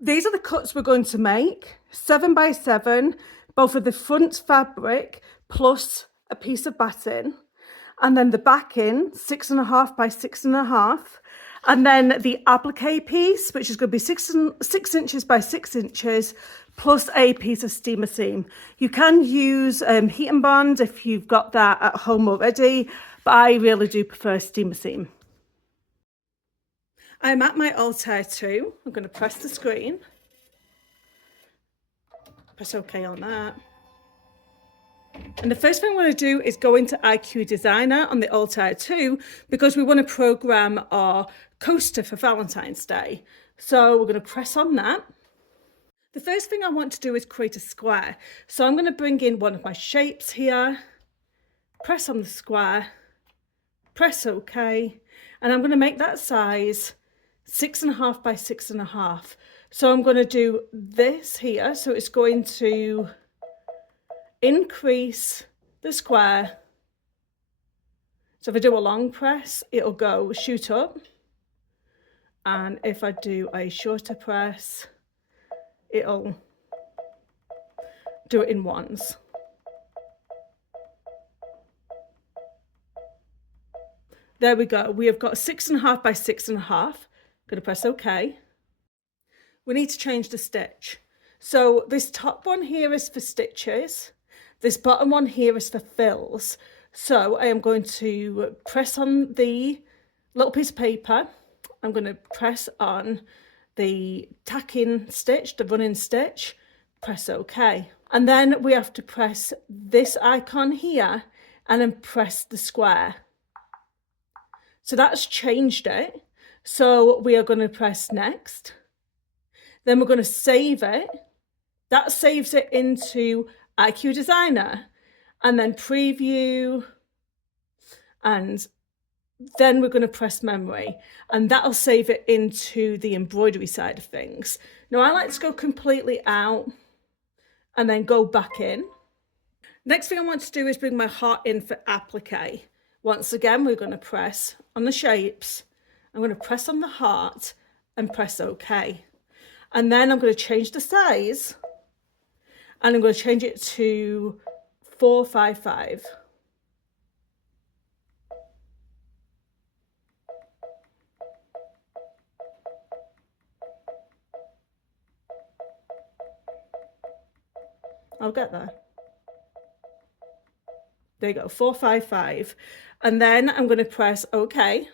These are the cuts we're going to make, 7 by 7, both of the front fabric plus a piece of batting, and then the backing, 6.5 by 6.5, and then the applique piece, which is going to be 6 inches by 6 inches, plus a piece of steamer seam. You can use heat and bond if you've got that at home already, but I really do prefer steamer seam. I'm at my Altair 2. I'm going to press the screen. Press OK on that. And the first thing I want to do is go into IQ Designer on the Altair 2 because we want to program our coaster for Valentine's Day. So we're going to press on that. The first thing I want to do is create a square. So I'm going to bring in one of my shapes here, press on the square, press OK, and I'm going to make that size 6.5 by 6.5. So I'm going to do this here. So it's going to increase the square. So if I do a long press, it'll go shoot up. And if I do a shorter press, it'll do it in ones. There we go. We have got 6.5 by 6.5. I'm going to press OK. We need to change the stitch. So this top one here is for stitches. This bottom one here is for fills. So I am going to press on the little piece of paper. I'm going to press on the tacking stitch, the running stitch, press OK. And then we have to press this icon here and then press the square. So that's changed it. So we are going to press next. Then we're going to save it. That saves it into IQ Designer, and then preview, and then we're going to press memory, and that'll save it into the embroidery side of things. Now I like to go completely out and then go back in. Next thing I want to do is bring my heart in for applique. Once again, we're going to press on the shapes. I'm going to press on the heart and press OK. And then I'm going to change the size. And I'm going to change it to 455. I'll get there. There you go, 455. And then I'm going to press OK.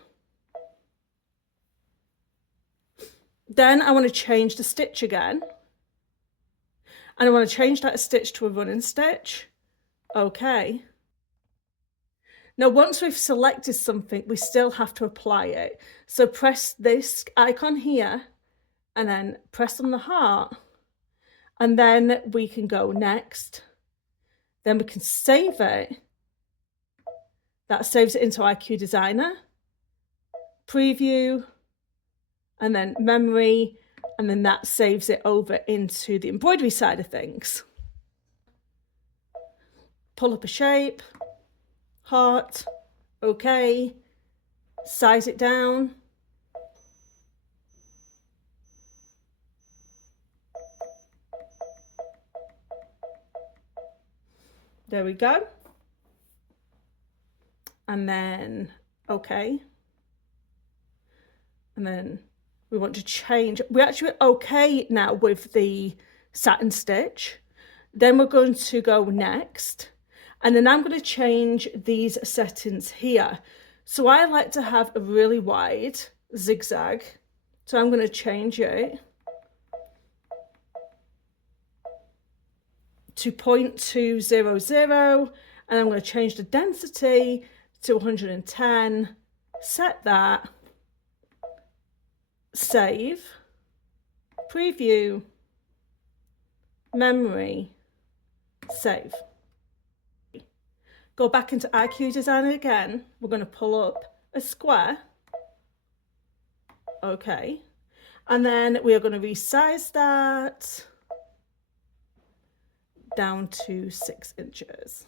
Then I want to change the stitch again. And I want to change that stitch to a running stitch. OK. Now, once we've selected something, we still have to apply it. So press this icon here and then press on the heart. And then we can go next. Then we can save it. That saves it into IQ Designer. Preview. And then memory. And then that saves it over into the embroidery side of things. Pull up a shape, heart, OK, size it down. There we go. And then OK. And then we want to change, we're actually OK now with the satin stitch. Then we're going to go next. And then I'm going to change these settings here. So I like to have a really wide zigzag. So I'm going to change it to 0.200. And I'm going to change the density to 110. Set that. Save, preview, memory, save. Go back into IQ Designer again. We're going to pull up a square. OK. And then we are going to resize that down to 6 inches.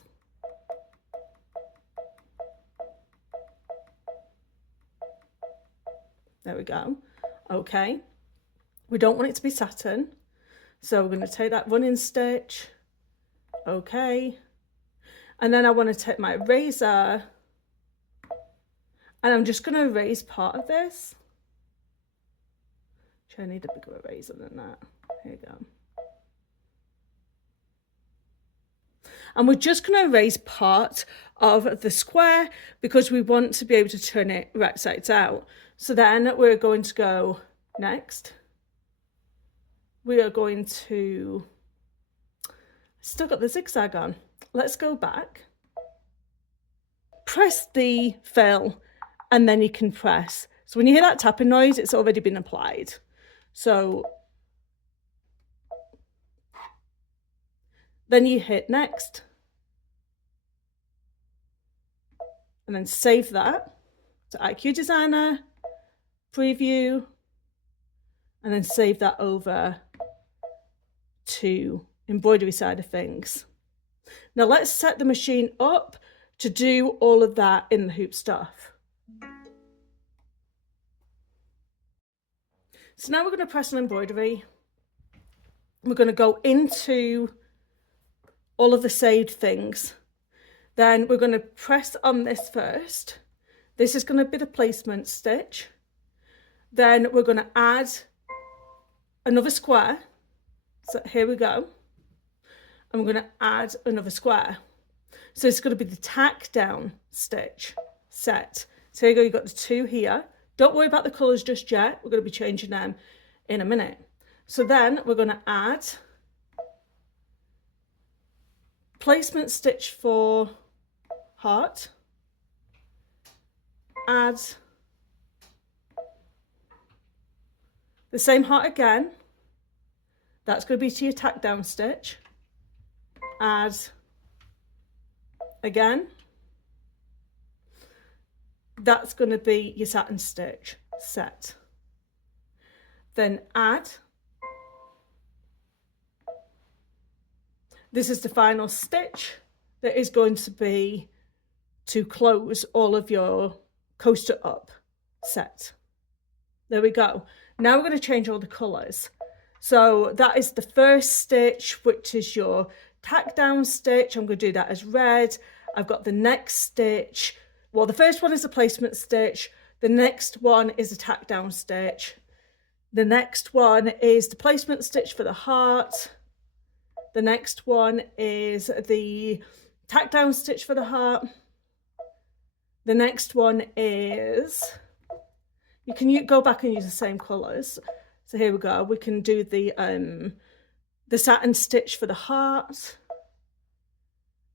There we go. OK. We don't want it to be satin. So we're going to take that running stitch. Okay. And then I want to take my razor and I'm just going to erase part of this. Actually, I need a bigger eraser than that. Here you go. And we're just going to erase part of the square because we want to be able to turn it right sides out. So then we're going to go next. We are going to, still got the zigzag on. Let's go back. Press the fill and then you can press. So when you hear that tapping noise, it's already been applied. So then you hit next. And then save that to IQ Designer, preview, and then save that over to embroidery side of things. Now let's set the machine up to do all of that in the hoop stuff. So now we're going to press on embroidery. We're going to go into all of the saved things. Then we're going to press on this first. This is going to be the placement stitch. Then we're going to add another square. So here we go. And we're going to add another square. So it's going to be the tack down stitch set. So here you go, you've got the two here. Don't worry about the colours just yet. We're going to be changing them in a minute. So then we're going to add placement stitch for heart, add the same heart again, that's going to be to your tack down stitch, add again, that's going to be your satin stitch set, then add, this is the final stitch that is going to be to close all of your coaster up set. There we go. Now we're going to change all the colours. So that is the first stitch, which is your tack down stitch. I'm going to do that as red. I've got the next stitch. Well, the first one is a placement stitch. The next one is a tack down stitch. The next one is the placement stitch for the heart. The next one is the tack down stitch for the heart. The next one is, you can go back and use the same colours. So here we go. We can do the satin stitch for the heart.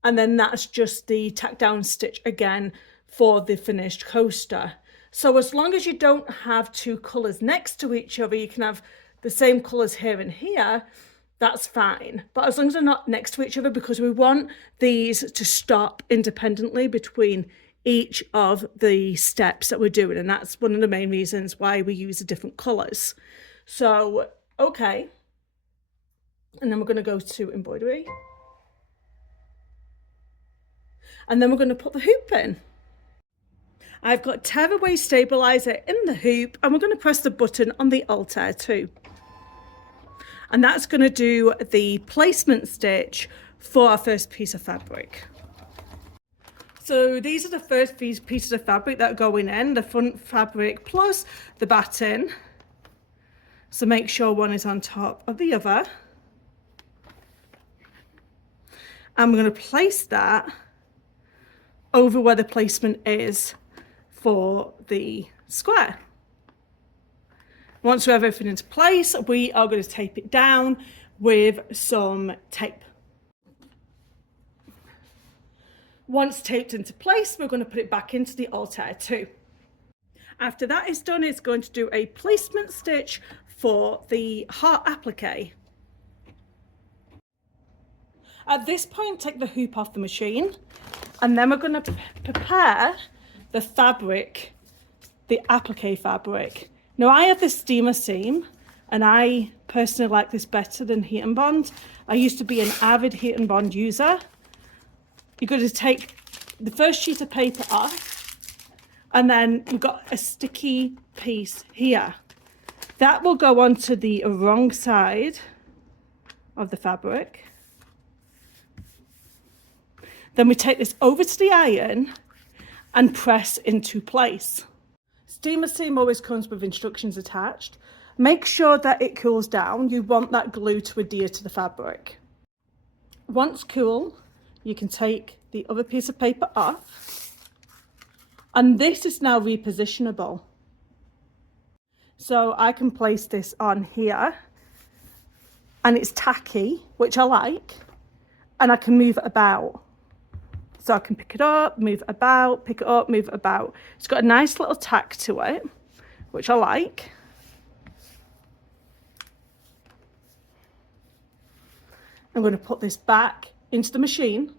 And then that's just the tack down stitch again for the finished coaster. So as long as you don't have two colours next to each other, you can have the same colours here and here, that's fine. But as long as they're not next to each other, because we want these to stop independently between each of the steps that we're doing, and that's one of the main reasons why we use the different colours. So okay, and then we're going to go to embroidery, and then we're going to put the hoop in. I've got tearaway stabilizer in the hoop, and we're going to press the button on the Altair too, and that's going to do the placement stitch for our first piece of fabric. So these are the first pieces of fabric that are going in, the front fabric plus the batting. So make sure one is on top of the other. And we're going to place that over where the placement is for the square. Once we have everything into place, we are going to tape it down with some tape. Once taped into place, we're going to put it back into the Altair too. After that is done, it's going to do a placement stitch for the heart applique. At this point, take the hoop off the machine, and then we're going to prepare the fabric, the applique fabric. Now I have this steamer seam, and I personally like this better than heat and bond. I used to be an avid heat and bond user. You're going to take the first sheet of paper off, and then we've got a sticky piece here. That will go onto the wrong side of the fabric. Then we take this over to the iron and press into place. Steamer seam always comes with instructions attached. Make sure that it cools down. You want that glue to adhere to the fabric. Once cool, you can take the other piece of paper off, and this is now repositionable. So I can place this on here, and it's tacky, which I like, and I can move it about. So I can pick it up, move it about, pick it up, move it about. It's got a nice little tack to it, which I like. I'm going to put this back into the machine,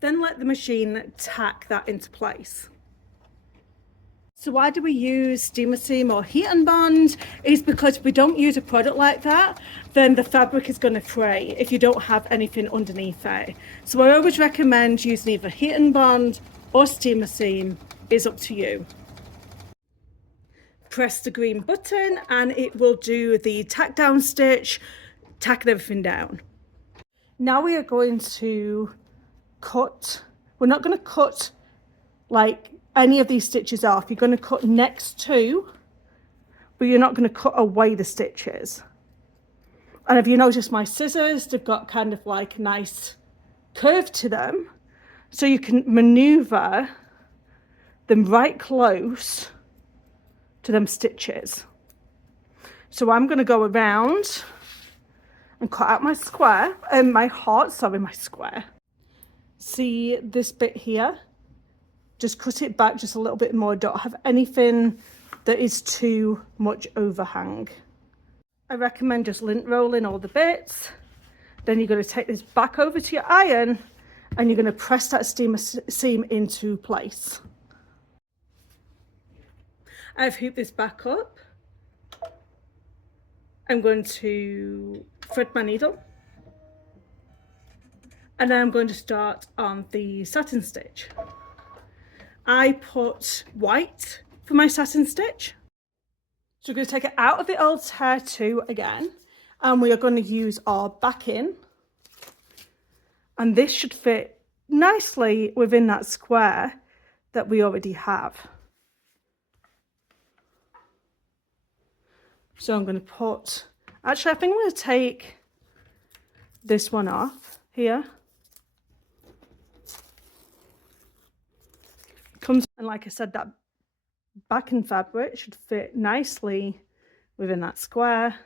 then let the machine tack that into place. So why do we use steamer seam or heat and bond? Is because if we don't use a product like that, then the fabric is going to fray if you don't have anything underneath it. So I always recommend using either heat and bond or steamer seam. It's up to you. Press the green button and it will do the tack down stitch, tacking everything down. Now we are going to cut. We're not going to cut like any of these stitches off. You're going to cut next to, but you're not going to cut away the stitches. And if you notice my scissors, they've got kind of like a nice curve to them, so you can maneuver them right close to them stitches. So I'm going to go around and cut out my square, and my square. See this bit here? Just cut it back just a little bit more. Don't have anything that is too much overhang. I recommend just lint rolling all the bits. Then you're going to take this back over to your iron and you're going to press that steamer seam into place. I've hooped this back up. I'm going to thread my needle. And then I'm going to start on the satin stitch. I put white for my satin stitch. So we're going to take it out of the Altair 2 again, and we are going to use our backing. And this should fit nicely within that square that we already have. So I'm going to put, actually I think I'm going to take this one off here. And like I said, that backing fabric should fit nicely within that square.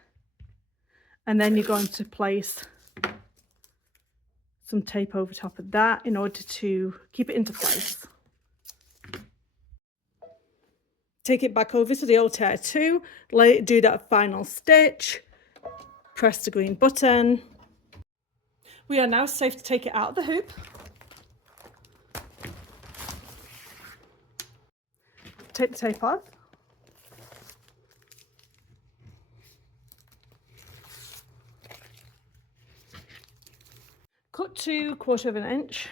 And then you're going to place some tape over top of that in order to keep it into place. Take it back over to the Altair 2, let it do that final stitch, press the green button. We are now safe to take it out of the hoop. Take the tape off. Cut to 1/4 inch.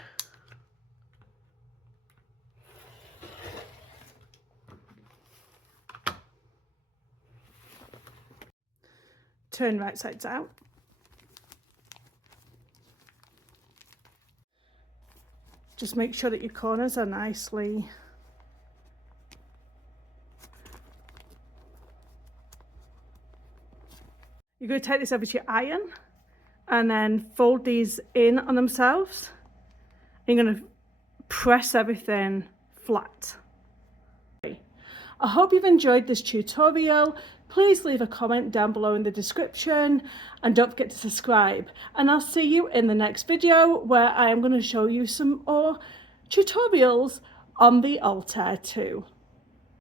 Turn right sides out. Just make sure that your corners are nicely You're going to take this over to your iron and then fold these in on themselves. And you're going to press everything flat. I hope you've enjoyed this tutorial. Please leave a comment down below in the description and don't forget to subscribe. And I'll see you in the next video where I am going to show you some more tutorials on the Altair 2.